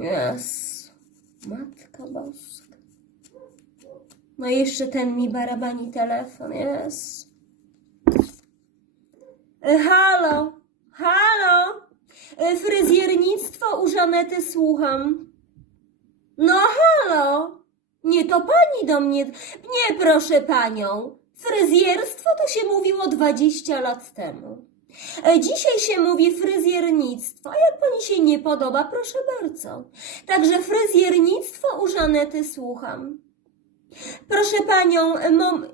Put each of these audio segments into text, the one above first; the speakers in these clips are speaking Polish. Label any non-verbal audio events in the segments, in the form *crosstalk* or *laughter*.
Yes. Matka boska. No i jeszcze ten mi barabani telefon, jest. Halo, halo. E, Fryzjernictwo u Żanety słucham. No halo. Nie to pani do mnie. Nie proszę panią. Fryzjerstwo to się mówiło 20 lat temu. E, Dzisiaj się mówi fryzjernictwo, a jak pani się nie podoba, proszę bardzo. Także fryzjernictwo u Żanety słucham. Proszę panią, e, mom...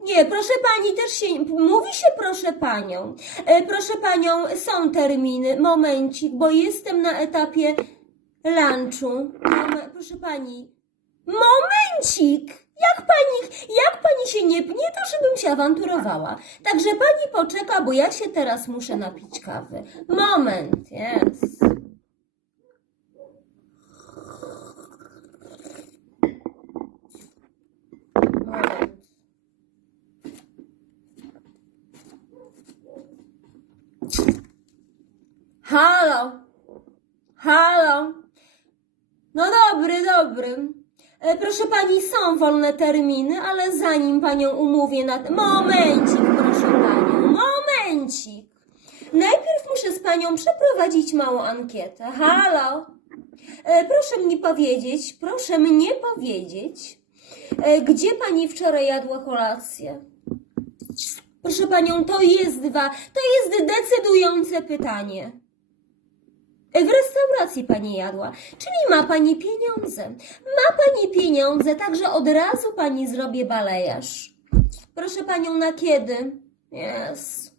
Nie, proszę pani też się... Mówi się proszę panią. E, Proszę panią, są terminy. Momencik, bo jestem na etapie lunchu. Proszę pani. Momencik! Jak pani, jak pani się nie pnie, to żebym się awanturowała. Także pani poczeka, bo ja się teraz muszę napić kawy. Moment, jest. Halo, halo. No dobry, dobry. E, Proszę pani, są wolne terminy, ale zanim panią umówię na... Momencik, proszę panią, momencik. Najpierw muszę z panią przeprowadzić małą ankietę. Halo? E, Proszę mi powiedzieć, proszę mnie powiedzieć, e, gdzie pani wczoraj jadła kolację? Proszę panią, to jest dwa, to jest decydujące pytanie. W restauracji pani jadła, czyli ma pani pieniądze. Ma pani pieniądze, także od razu pani zrobię balejarz. Proszę panią, na kiedy? Jest.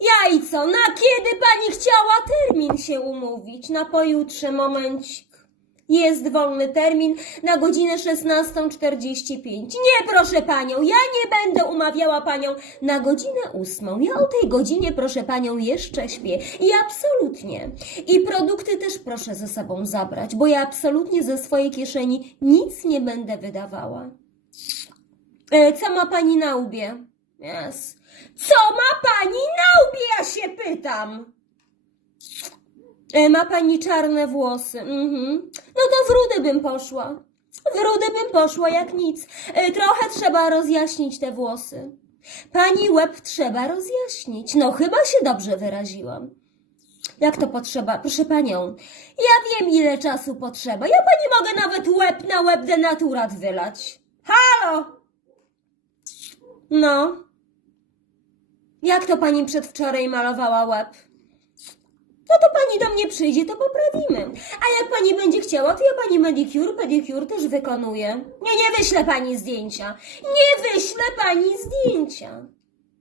Jajco, na kiedy pani chciała termin się umówić? Na pojutrze, momencik. Jest wolny termin na godzinę 16.45. Nie, proszę panią, ja nie będę umawiała panią na godzinę ósmą. Ja o tej godzinie, proszę panią, jeszcze śpię. I absolutnie. I produkty też proszę ze sobą zabrać, bo ja absolutnie ze swojej kieszeni nic nie będę wydawała. E, co ma pani na łbie? Yes. Co ma pani na łbie, ja się pytam? E, Ma pani czarne włosy. Mhm. No to w rudy bym poszła. W rudy bym poszła jak nic. E, Trochę trzeba rozjaśnić te włosy. Pani łeb trzeba rozjaśnić. No chyba się dobrze wyraziłam. Jak to potrzeba? Proszę panią, ja wiem ile czasu potrzeba. Ja pani mogę nawet łeb na łeb denaturat wylać. Halo! No. Jak to pani przedwczoraj malowała łeb? No to pani do mnie przyjdzie, to poprawimy. A jak pani będzie chciała, to ja pani manicure, pedicure też wykonuję. Nie, nie wyślę pani zdjęcia. Nie wyślę pani zdjęcia.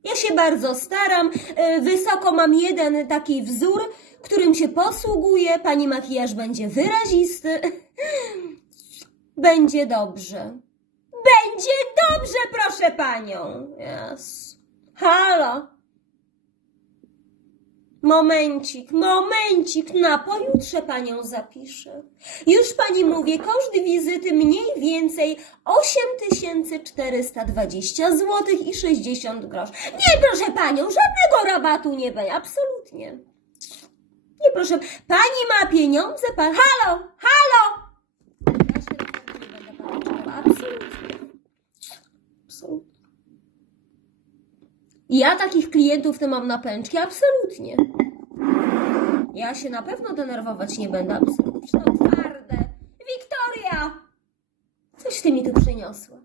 Ja się bardzo staram. y, Wysoko mam jeden taki wzór, którym się posługuję. Pani makijaż będzie wyrazisty. *laughs* Będzie dobrze. Będzie dobrze, proszę panią. Yes. Halo. Momencik, momencik, na pojutrze panią zapiszę. Już pani mówię, koszt wizyty mniej więcej 8420 zł i 60 groszy. Nie proszę panią, żadnego rabatu nie będzie, absolutnie. Nie proszę, pani ma pieniądze, pan... Halo, halo! Ja się na pewno nie będę pani czekała, absolutnie. Absolutnie. Ja takich klientów to mam na pęczki, absolutnie. Ja się na pewno denerwować nie będę, absolutnie. Twarde. Wiktoria! Coś ty mi tu przyniosła.